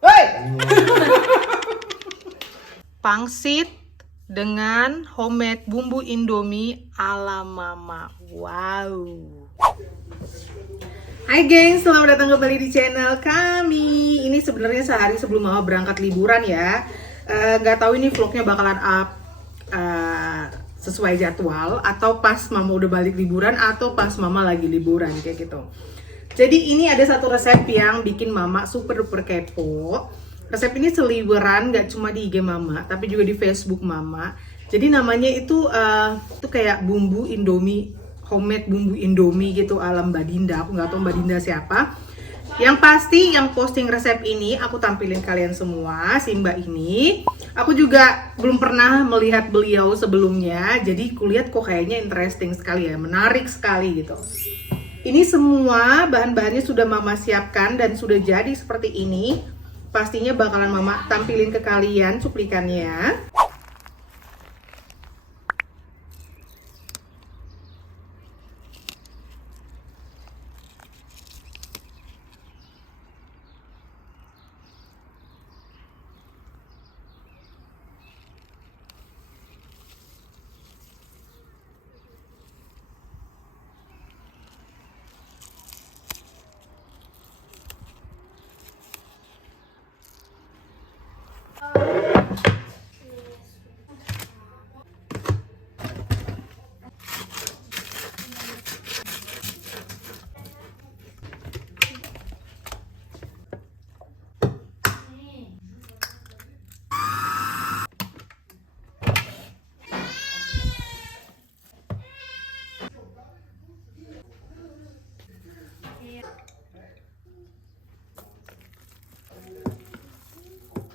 Woi! Pangsit dengan homemade bumbu Indomie ala Mama. Wow. Hai gengs, selamat datang kembali di channel kami. Ini sebenarnya sehari sebelum Mama berangkat liburan ya. Gak tahu ini vlognya bakalan up sesuai jadwal atau pas Mama udah balik liburan atau pas Mama lagi liburan kayak gitu. Jadi ini ada satu resep yang bikin Mama super duper kepo. Resep ini seliweran, gak cuma di IG Mama, tapi juga di Facebook Mama. Jadi namanya itu kayak bumbu Indomie, homemade bumbu Indomie gitu ala Mbak Dinda. Aku nggak tahu Mbak Dinda siapa. Yang pasti yang posting resep ini aku tampilin kalian semua, si Mbak ini. Aku juga belum pernah melihat beliau sebelumnya, jadi kulihat kok kayaknya interesting sekali ya, menarik sekali gitu. Ini semua bahan-bahannya sudah Mama siapkan dan sudah jadi seperti ini. Pastinya bakalan Mama tampilin ke kalian cuplikannya.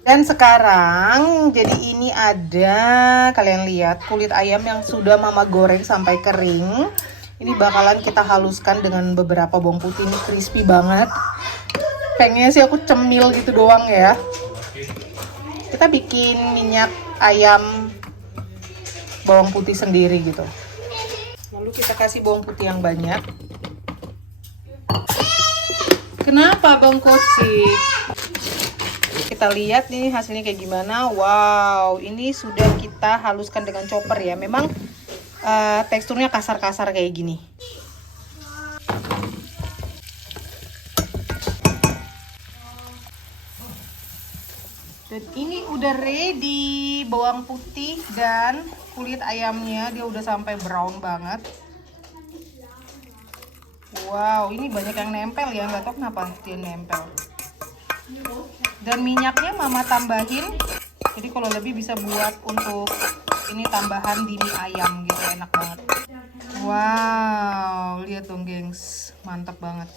Dan sekarang jadi ini ada, kalian lihat kulit ayam yang sudah Mama goreng sampai kering. Ini bakalan kita haluskan dengan beberapa bawang putih, ini crispy banget. Pengennya sih aku cemil gitu doang ya. Kita bikin minyak ayam bawang putih sendiri gitu. Lalu kita kasih bawang putih yang banyak. Kenapa Bang Kocik? Kita lihat nih hasilnya kayak gimana. Wow, ini sudah kita haluskan dengan chopper ya. Memang teksturnya kasar-kasar kayak gini. Dan ini udah ready. Bawang putih dan kulit ayamnya dia udah sampai brown banget. Wow, ini banyak yang nempel ya. Nggak tahu kenapa dia nempel. Dan minyaknya Mama tambahin, jadi kalau lebih bisa buat untuk ini tambahan di mie ayam gitu, enak banget. Wow, lihat dong gengs, mantap banget.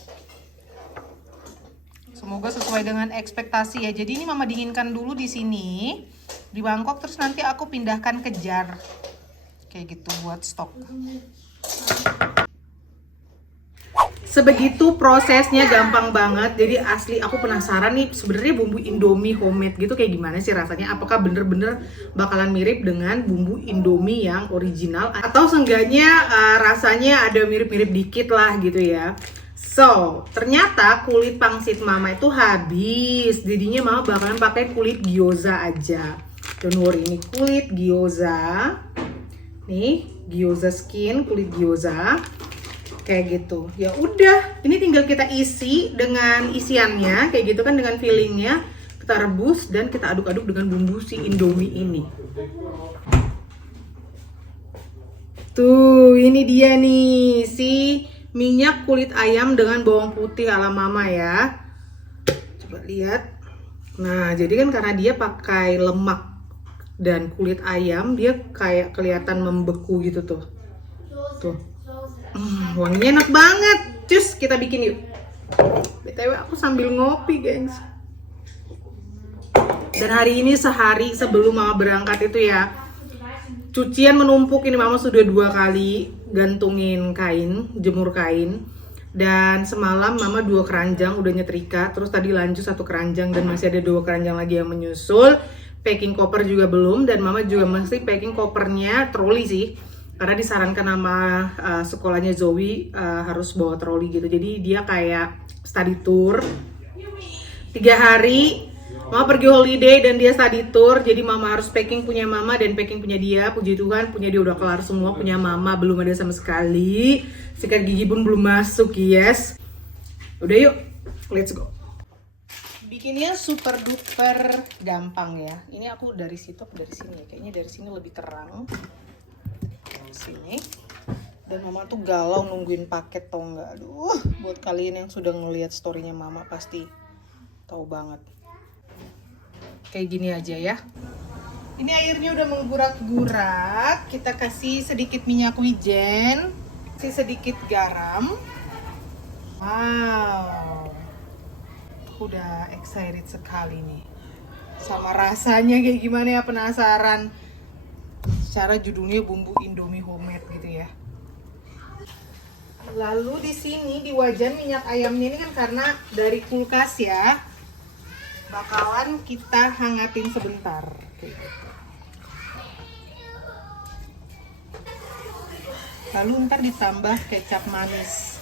Semoga sesuai dengan ekspektasi ya. Jadi ini Mama dinginkan dulu di sini di Bangkok, terus nanti aku pindahkan ke jar kayak gitu buat stok. Sebegitu prosesnya, gampang banget. Jadi asli aku penasaran nih sebenarnya bumbu Indomie homemade gitu kayak gimana sih rasanya. Apakah bener-bener bakalan mirip dengan bumbu Indomie yang original atau seenggaknya rasanya ada mirip-mirip dikit lah gitu ya. So, ternyata kulit pangsit Mama itu habis. Jadinya Mama bakalan pakai kulit gyoza aja. Don't worry, ini kulit gyoza. Nih, gyoza skin, kulit gyoza. Kayak gitu. Ya udah, ini tinggal kita isi dengan isiannya kayak gitu kan, dengan fillingnya kita rebus dan kita aduk-aduk dengan bumbu si Indomie ini. Tuh, ini dia nih si minyak kulit ayam dengan bawang putih ala Mama ya. Coba lihat. Nah, jadi kan karena dia pakai lemak dan kulit ayam, dia kayak kelihatan membeku gitu tuh. Tuh. Wanginya enak banget. Cus, kita bikin yuk. BTW aku sambil ngopi, gengs. Dan hari ini sehari sebelum Mama berangkat itu ya, cucian menumpuk. Ini Mama sudah 2 kali gantungin kain, jemur kain. Dan semalam Mama 2 keranjang udah nyetrika. Terus tadi lanjut 1 keranjang dan masih ada 2 keranjang lagi yang menyusul. Packing koper juga belum. Dan Mama juga masih packing kopernya troli sih. Karena disarankan sama sekolahnya Zoe harus bawa troli gitu. Jadi dia kayak study tour 3 hari Mama pergi holiday dan dia study tour, jadi Mama harus packing punya Mama dan packing punya dia. Puji Tuhan, punya dia udah kelar semua, punya Mama belum ada sama sekali. Sikat gigi pun belum masuk, yes. Udah yuk, let's go. Bikinnya super duper gampang ya. Ini aku dari situ ke dari sini ya. Kayaknya dari sini lebih terang. Dari sini. Dan Mama tuh galau nungguin paket, tau nggak? Aduh, buat kalian yang sudah ngelihat storynya Mama pasti tahu banget. Kayak gini aja ya. Ini airnya udah menggurak-gurak. Kita kasih sedikit minyak wijen, kasih sedikit garam. Wow, aku udah excited sekali nih sama rasanya kayak gimana ya, penasaran. Secara judulnya bumbu Indomie homemade gitu ya. Lalu di sini di wajan minyak ayamnya ini kan karena dari kulkas ya, bakalan kita hangatin sebentar. Lalu ntar ditambah kecap manis.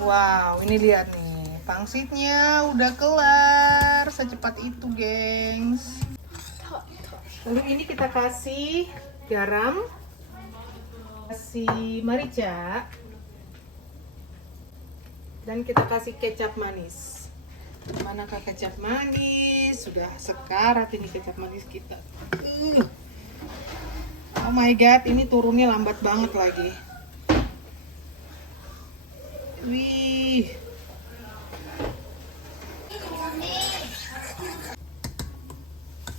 Wow, ini lihat nih, pangsitnya udah kelar secepat itu, gengs. Lalu ini kita kasih garam, kasih merica, dan kita kasih kecap manis. Manakah kecap manis? Sudah sekarat ini kecap manis kita. Oh my god, ini turunnya lambat banget lagi. Wih.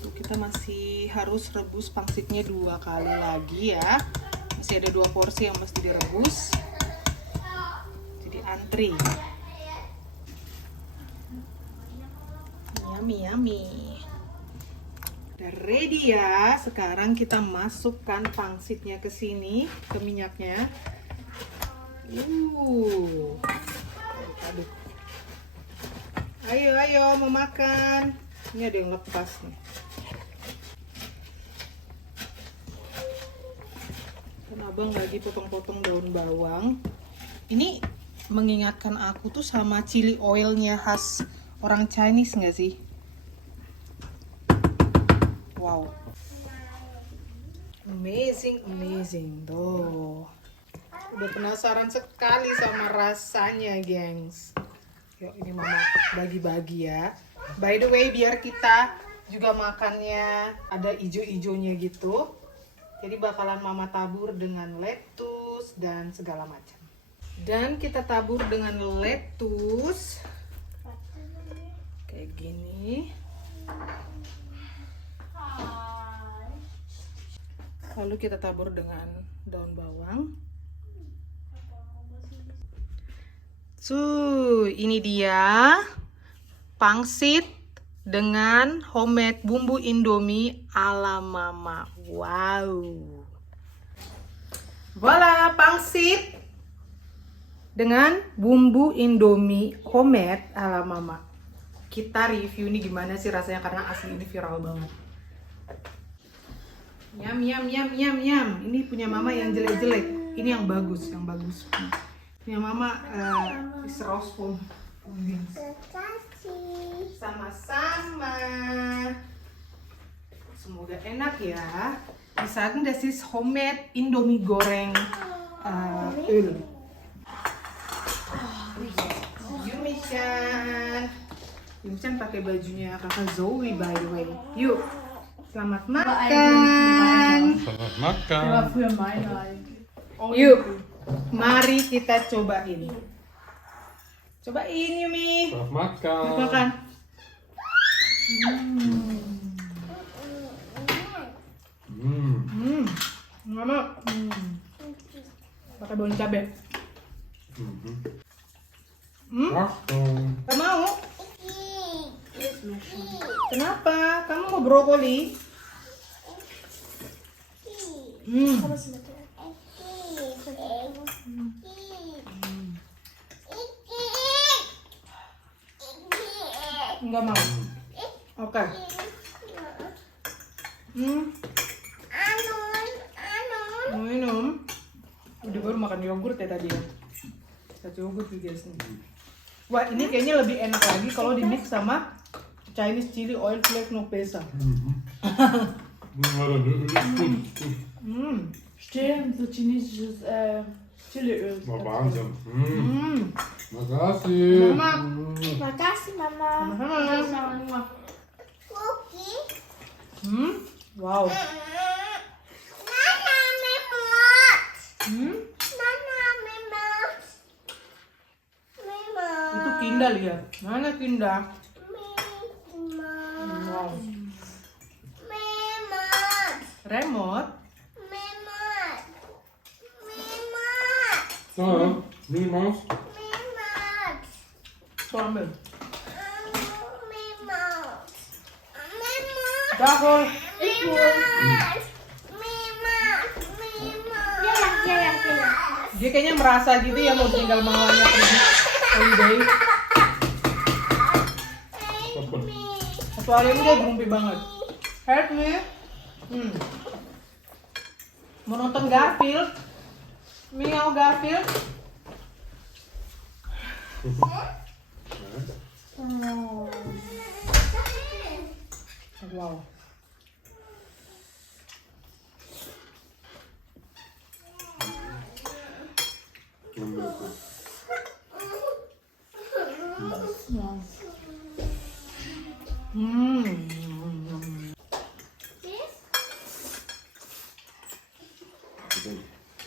Tuh, kita masih harus rebus pangsitnya 2 kali lagi ya. Masih ada 2 porsi yang mesti direbus. Jadi antri. Yummy, yummy. Udah ready ya. Sekarang kita masukkan pangsitnya ke sini, ke minyaknya. Aduk. Ayo, ayo mau makan. Ini ada yang lepas nih. Dan abang lagi potong-potong daun bawang. Ini mengingatkan aku tuh sama chili oilnya khas orang Chinese nggak sih? Wow, amazing, amazing tuh. Udah penasaran sekali sama rasanya, gengs. Yuk, ini Mama bagi-bagi ya. By the way, biar kita juga makannya ada ijo-ijonya gitu, jadi bakalan Mama tabur dengan lettuce dan segala macam. Dan kita tabur dengan lettuce kayak gini. Lalu kita tabur dengan daun bawang. Ini dia pangsit dengan homemade bumbu Indomie ala Mama. Wow. Voila, pangsit dengan bumbu Indomie homemade ala Mama. Kita review ini gimana sih rasanya, karena asli ini viral banget. Nyam, nyam, nyam, nyam, nyam. Ini punya Mama yang jelek-jelek. Ini yang bagus, yang bagus. Punya Mama is roasted. Sama-sama. Semoga enak ya. Misalkan this is homemade Indomie goreng Yumi-chan. Yumi-chan pakai bajunya kakak Zoe by the way. Yuk. Selamat makan. Selamat makan. Yuk, mari kita cobain. Cobain Yumi. Selamat makan. Selamat makan. Mama. Pakai bawang cabai. Kamu mau? Kenapa? Kamu mau brokoli? Enggak mau. Oke. Mau minum? Udah baru makan yogurt ya tadi ya. Kasih yogurt juga sendiri. Wah, ini kayaknya lebih enak lagi kalau di mix sama Chinese chili oil flake no pesa. Stimmt, so chinesisches Chiliöl. War Wahnsinn. Makasih. Mama. Makasih Mama. Sama-sama. Cookie. Wow. Mama memot. Mama memot. Memot. Itu Kinda lihat. Mana Kinda? Memot. Wow. Memot. Remote. Memot. Memot. So, Minnie Maus. Memot. Tuh ambil. Memot. Memot. Dahol. Memot. Memot. Memot. Ya. Dia kayaknya merasa gitu ya mau tinggal mamanya pergi holiday. Satu hari ini dia grumpy banget. Help me. Mau nonton Garfield? Miau Garfield? Wow.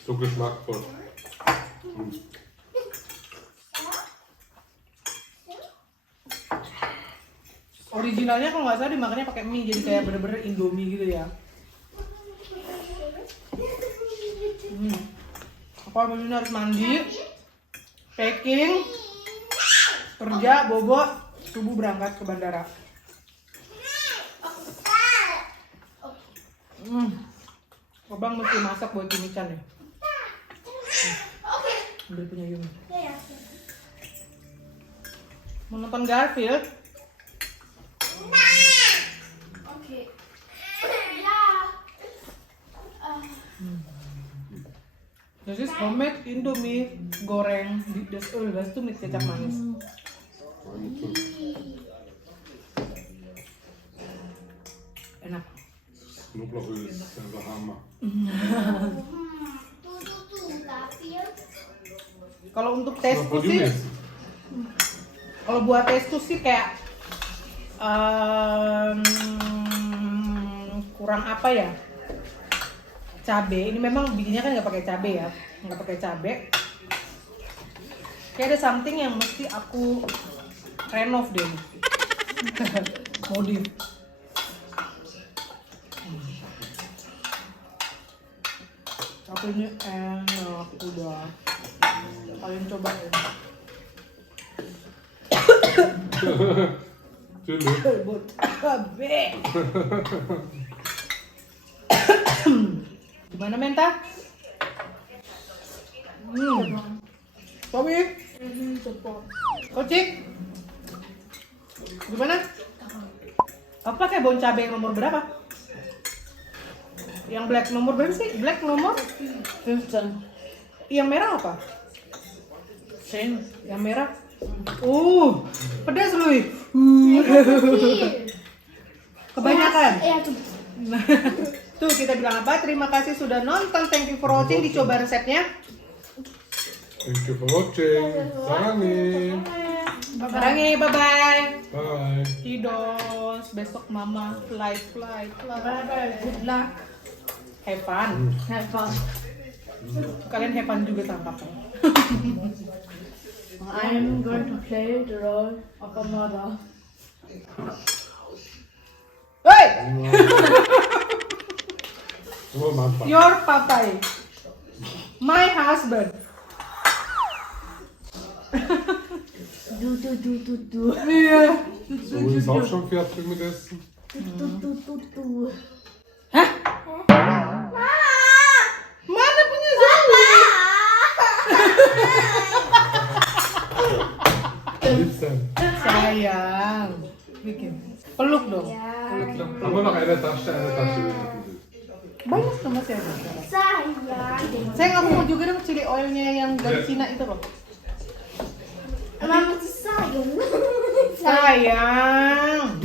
So geschmackvoll. Originalnya kalau nggak salah dimakannya pakai mie, jadi kayak bener-bener Indomie gitu ya. Apa ini harus mandi, packing, kerja, bobo, subuh berangkat ke bandara. Abang mesti masak buat Jimmy-chan ya. Ambil punya Yumi. Mau nonton Garfield? Oke. Das ist homemade Indomie goreng di das Öl, das tuh mit kecap manis. Enak. Knoblauchöl ist der Hammer. Garfield. Kalau untuk Was tesku wollt sih, ihr essen? kalau buat tesku sih kayak kurang apa ya? Cabe. Ini memang bikinnya kan nggak pakai cabe ya, nggak pakai cabe. Kayak ada something yang mesti aku renov deh. Modif. Tapi ini enak udah. Kalian cobain. Tschüss. Buat cabe. Gimana Menta? Tommy? Kocik? Gimana? Apa pakai bon cabe yang nomor berapa? Yang black nomor berapa sih? Black nomor? 15. Yang merah apa? 10. Yang merah? Pedas lu. Kebanyakan. Iya tuh. Tuh kita bilang apa? Terima kasih sudah nonton. Thank you for watching. Dicoba resepnya. Thank you for watching. Sarangi. Sarangi, bye-bye. Bye. Tidos. Besok mama fly. Bye-bye. Good luck. Have fun. Have fun. Kalian have fun juga tangkapnya. I'm going to play the role of a mother. Hey! Oh, Mann. Your papai. My husband. Du. Iya. So, ist auch schon fertig mit Essen? Du. Mana punya Zoe? Listen. Sayang. Bikin. Peluk dong. Peluk dong. Haben wir noch eine Tasche Banyak tuh masih ada. Sayang. Saya nggak mau juga dong chili oilnya yang dari Cina itu loh. Mama Sayang. Sayang.